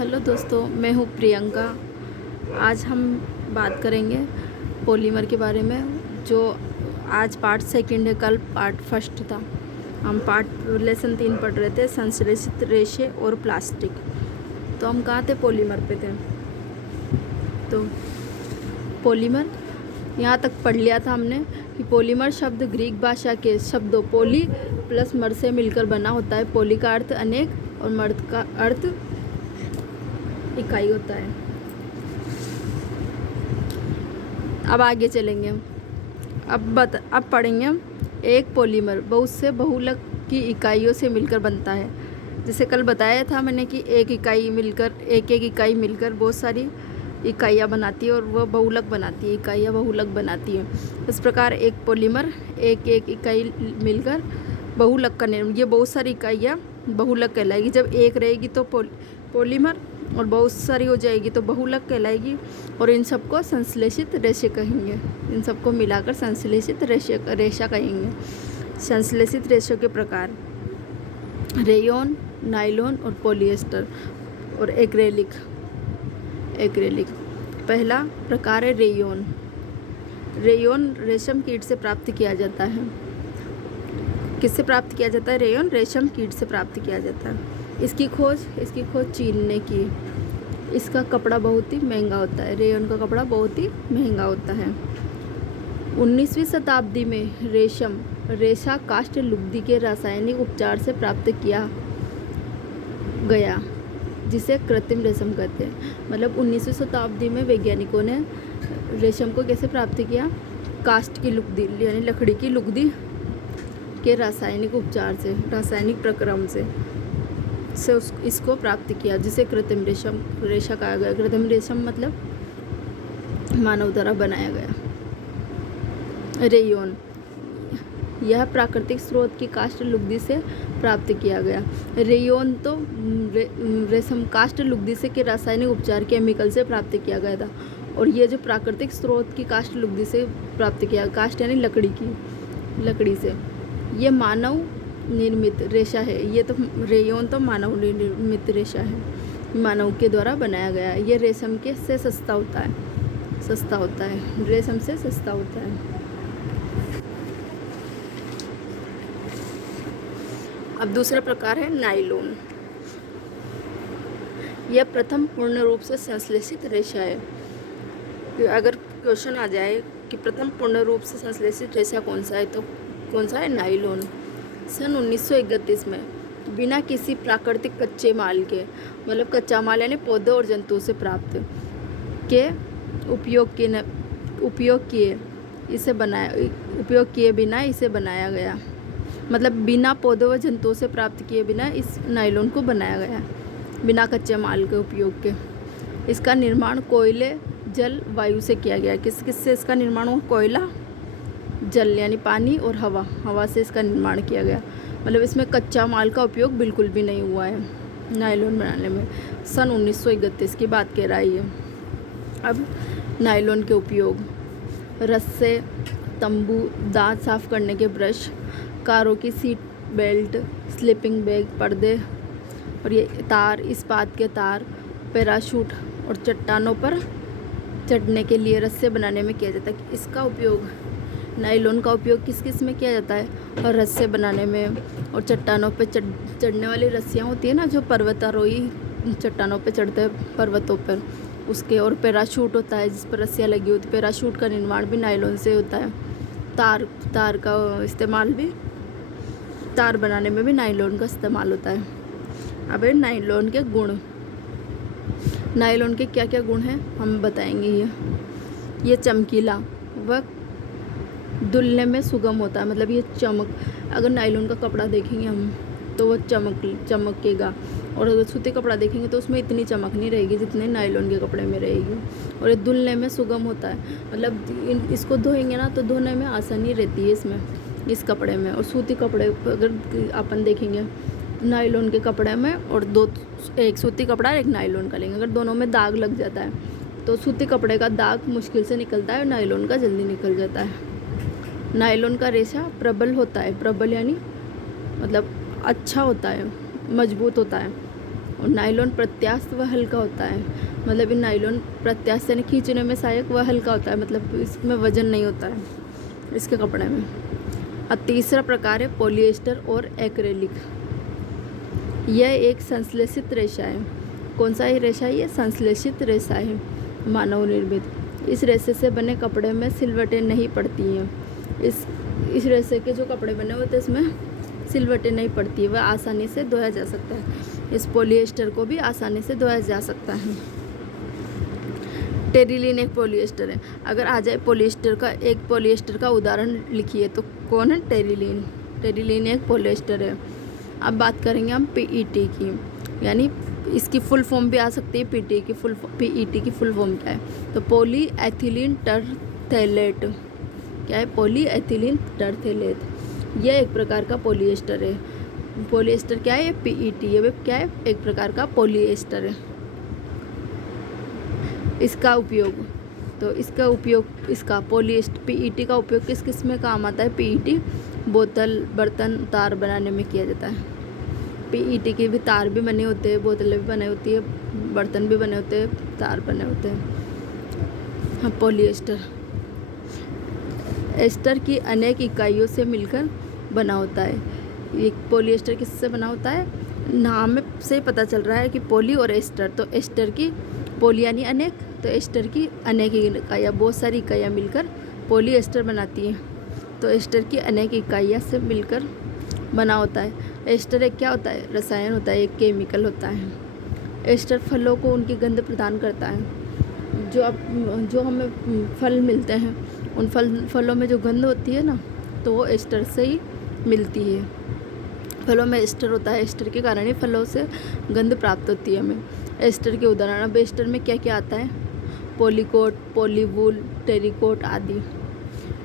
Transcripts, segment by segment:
Hello दोस्तों, मैं हूँ प्रियंका। आज हम बात करेंगे पॉलीमर के बारे में। जो आज पार्ट सेकंड है, कल पार्ट फर्स्ट था। हम लेसन 3 पढ़ रहे थे, संश्लेषित रेशे और प्लास्टिक। तो हम कहाँ थे? पॉलीमर पे थे। तो पॉलीमर यहाँ तक पढ़ लिया था हमने कि पॉलीमर शब्द ग्रीक भाषा के शब्दों पोली प्लस मर से मिलकर बना होता है। पोली का अर्थ अनेक और मर्द का अर्थ इकाई होता है। अब आगे चलेंगे हम। अब पढ़ेंगे हम। एक पॉलीमर बहुत से बहुलक की इकाइयों से मिलकर बनता है। जैसे कल बताया था मैंने कि एक इकाई मिलकर बहुत सारी इकाइयाँ बनाती है और वह बहुलक बनाती है, इकाइयाँ बहुलक बनाती है। इस प्रकार एक पॉलीमर एक इकाई मिलकर बहुलक का निर्माण, ये बहुत सारी इकाइयाँ बहुलक कहलाएगी। जब एक रहेगी तो पॉलीमर और बहुत सारी हो जाएगी तो बहुलक कहलाएगी। और इन सबको संश्लेषित रेशे कहेंगे। इन सबको मिलाकर संश्लेषित रेशा कहेंगे। संश्लेषित रेशों के प्रकार रेयॉन, नायलॉन और पॉलिएस्टर और एक्रेलिक। पहला प्रकार है रेयॉन। रेयॉन रेशम कीट से प्राप्त किया जाता है। किससे प्राप्त किया जाता है? रेयॉन रेशम कीट से प्राप्त किया जाता है। इसकी खोज चीन ने की। इसका कपड़ा बहुत ही महंगा होता है। रेयॉन का कपड़ा बहुत ही महंगा होता है। 19वीं शताब्दी में रेशा काष्ठ लुगदी के रासायनिक उपचार से प्राप्त किया गया, जिसे कृत्रिम रेशम कहते हैं। मतलब 19वीं शताब्दी में वैज्ञानिकों ने रेशम को कैसे प्राप्त किया? काष्ठ की लुगदी यानी लकड़ी की लुगदी के रासायनिक उपचार से, रासायनिक प्रक्रम से इसको प्राप्त किया, जिसे कृत्रिम रेशा कहा गया। कृत्रिम रेशम मतलब मानव द्वारा बनाया गया। रेयॉन यह प्राकृतिक स्रोत की काष्ठ लुगदी से प्राप्त किया गया। रेयॉन तो रेशम काष्ठ लुगदी से के रासायनिक उपचार केमिकल से प्राप्त किया गया था। और ये जो प्राकृतिक स्रोत की काष्ठ लुगदी से प्राप्त किया, काष्ठ यानी लकड़ी से, ये मानव निर्मित रेशा है। ये तो रेयॉन तो मानव निर्मित रेशा है, मानव के द्वारा बनाया गया है। ये रेशम के से सस्ता होता है, रेशम से सस्ता होता है। अब दूसरा प्रकार है नायलॉन। यह प्रथम पूर्ण रूप से संश्लेषित रेशा है। अगर क्वेश्चन आ जाए कि प्रथम पूर्ण रूप से संश्लेषित रेशा कौन सा है, तो कौन सा है? नायलॉन। सन 1931 में बिना किसी प्राकृतिक कच्चे माल के, मतलब कच्चा माल यानी पौधों और जंतुओं से प्राप्त के उपयोग किए बिना इसे बनाया गया। मतलब बिना पौधों व जंतुओं से प्राप्त किए बिना इस नायलॉन को बनाया गया, बिना कच्चे माल के उपयोग के। इसका निर्माण कोयले, जल, वायु से किया गया। किससे इसका निर्माण हुआ? कोयला, जल यानी पानी और हवा से इसका निर्माण किया गया। मतलब इसमें कच्चा माल का उपयोग बिल्कुल भी नहीं हुआ है नायलॉन बनाने में। सन 1931 की बात कह रहा है ये। अब नायलॉन के उपयोग: रस्से, तंबू, दांत साफ करने के ब्रश, कारों की सीट बेल्ट, स्लीपिंग बैग, पर्दे, और ये तार, इस्पात के तार, पैराशूट और चट्टानों पर चढ़ने के लिए रस्से बनाने में किया जाता है। इसका उपयोग, नायलॉन का उपयोग किस किस में किया जाता है? और रस्से बनाने में, और चट्टानों पे चढ़ने वाली रस्सियाँ होती है ना, जो पर्वतारोही चट्टानों पे चढ़ते हैं पर्वतों पर, उसके। और पैराशूट होता है जिस पर रस्सियाँ लगी होती है। पैराशूट का निर्माण भी नायलॉन से होता है। तार का इस्तेमाल भी, तार बनाने में भी नायलॉन का इस्तेमाल होता है। अब नायलॉन के गुण। नायलॉन के क्या क्या गुण हैं हम बताएंगे। ये चमकीला व धुलने में सुगम होता है। मतलब ये अगर नायलॉन का कपड़ा देखेंगे हम तो वो चमकेगा, और अगर सूती कपड़ा देखेंगे तो उसमें इतनी चमक नहीं रहेगी जितने नायलॉन के कपड़े में रहेगी। और ये धुलने में सुगम होता है। मतलब इसको धोएंगे ना तो धोने में आसानी रहती है इसमें, इस कपड़े में। और सूती कपड़े अगर अपन देखेंगे नायलॉन के कपड़े में, और एक सूती कपड़ा और एक नायलॉन का लेंगे, अगर दोनों में दाग लग जाता है तो सूती कपड़े का दाग मुश्किल से निकलता है और नायलॉन का जल्दी निकल जाता है। नायलॉन का रेशा प्रबल होता है। प्रबल यानी मतलब अच्छा होता है, मजबूत होता है। और नायलॉन प्रत्यास्थ व हल्का होता है, मतलब ये नायलॉन प्रत्यास्थ यानी खींचने में सहायक व हल्का होता है, मतलब इसमें वजन नहीं होता है इसके कपड़े में। अब तीसरा प्रकार है पॉलिएस्टर और एक्रेलिक। यह एक संश्लेषित रेशा है। कौन सा ये रेशा है? ये संश्लेषित रेशा है, मानव निर्मित। इस रेशे से बने कपड़े में सिलवटें नहीं पड़ती हैं। इस रेशे के जो कपड़े बने होते हैं इसमें सिलवटें नहीं पड़ती है, वह आसानी से धोया जा सकता है। इस पॉलिएस्टर को भी आसानी से धोया जा सकता है। टेरिलीन एक पॉलिएस्टर है। अगर आ जाए पॉलिएस्टर का उदाहरण लिखिए तो कौन है? टेरिलीन। टेरिलीन एक पॉलिएस्टर है। अब बात करेंगे हम पीईटी की, यानी इसकी फुल फॉर्म भी आ सकती है। पीईटी की फुल फॉर्म क्या है? तो पॉली एथिलीन टरथेलेट। क्या है? Poly ethylene terephthalate. यह एक प्रकार का पॉलिएस्टर है। पॉलिएस्टर क्या है? पीईटी। ये क्या है? एक प्रकार का पॉलिएस्टर है। इसका उपयोग पीईटी का उपयोग किस किस में काम आता है? पीईटी बोतल, बर्तन, तार बनाने में किया जाता है। पीईटी के भी तार भी बने होते हैं, बोतलें भी बनी होती है, बर्तन भी बने होते हैं, तार बने होते हैं। हाँ, पॉलिएस्टर एस्टर की अनेक इकाइयों से मिलकर बना होता है। ये पॉलिएस्टर किससे बना होता है? नाम से पता चल रहा है कि पॉली और एस्टर। तो एस्टर की पॉली यानी अनेक, तो एस्टर की अनेक इकाइयाँ, बहुत सारी इकाइयाँ मिलकर पॉलिएस्टर बनाती हैं। तो एस्टर की अनेक इकाइयाँ से मिलकर बना होता है। एस्टर एक क्या होता है? रसायन होता है, एक केमिकल होता है। एस्टर फलों को उनकी गंध प्रदान करता है। जो हमें फल मिलते हैं उन फलों में जो गंध होती है ना, तो वो एस्टर से ही मिलती है। फलों में एस्टर होता है, एस्टर के कारण ही फलों से गंध प्राप्त होती है हमें। एस्टर के उदाहरण, अब एस्टर में क्या क्या आता है? पॉलीकोट, पॉलीवूल, टेरिकोट आदि।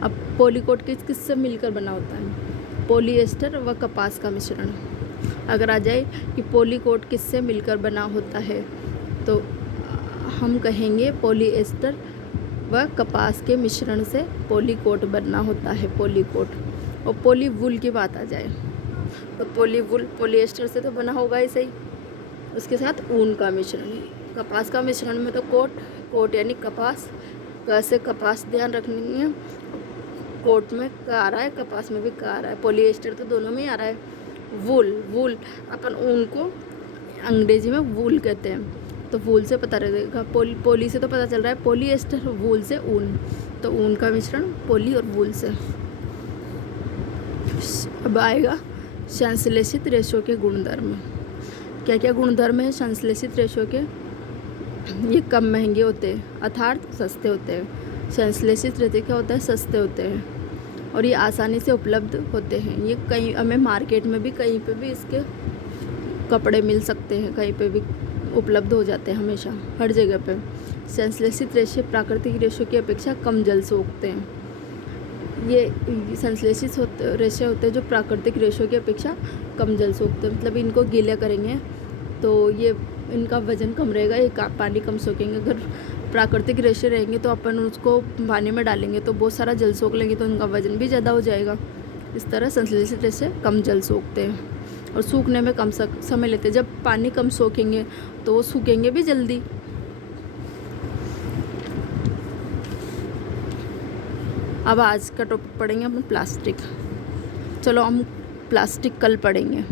अब पॉलीकोट किससे मिलकर बना होता है? पॉलिएस्टर व कपास का मिश्रण। अगर आ जाए कि पॉलीकोट किससे मिलकर बना होता है, तो हम कहेंगे पॉलिएस्टर व कपास के मिश्रण से पॉलीकोट बनना होता है, पॉलीकोट। और पॉलीवूल की बात आ जाए तो पॉलीवूल पॉलिएस्टर से तो बना होगा ही सही, उसके साथ ऊन का मिश्रण। कपास का मिश्रण में तो कोट यानी कपास, कैसे कपास ध्यान रखनी है। कोट में का आ रहा है, कपास में भी का आ रहा है, पॉलिएस्टर तो दोनों में ही आ रहा है। वूल अपन ऊन को अंग्रेजी में वूल कहते हैं, तो वूल से पता रहेगा। पॉली से तो पता चल रहा है पॉलिएस्टर, वूल से ऊन, तो ऊन का मिश्रण पॉली और वूल से। अब आएगा संश्लेषित रेशों के गुणधर्म। क्या क्या गुणधर्म है संश्लेषित रेशों के? ये कम महंगे होते हैं अर्थात सस्ते होते हैं। संश्लेषित रेशे क्या होता है? सस्ते होते हैं और ये आसानी से उपलब्ध होते हैं। ये कहीं हमें मार्केट में भी कहीं पे भी इसके कपड़े मिल सकते हैं, कहीं पे भी उपलब्ध हो जाते हैं, हमेशा हर जगह पे। संश्लेषित रेशे प्राकृतिक रेशों की अपेक्षा कम जल सोखते हैं। ये संश्लेषित रेशे होते हैं जो प्राकृतिक रेशों की अपेक्षा कम जल सोखते हैं, मतलब इनको गीला करेंगे तो ये इनका वजन कम रहेगा, ये पानी कम सोखेंगे। अगर प्राकृतिक रेशे रहेंगे तो अपन उसको पानी में डालेंगे तो बहुत सारा जल सोख लेंगे, तो उनका वजन भी ज़्यादा हो जाएगा। इस तरह संश्लेषित रेशे कम जल सोखते हैं और सूखने में कम समय लेते हैं। जब पानी कम सोखेंगे तो वो सूखेंगे भी जल्दी। अब आज का टॉपिक पढ़ेंगे अपन प्लास्टिक। चलो हम प्लास्टिक कल पढ़ेंगे।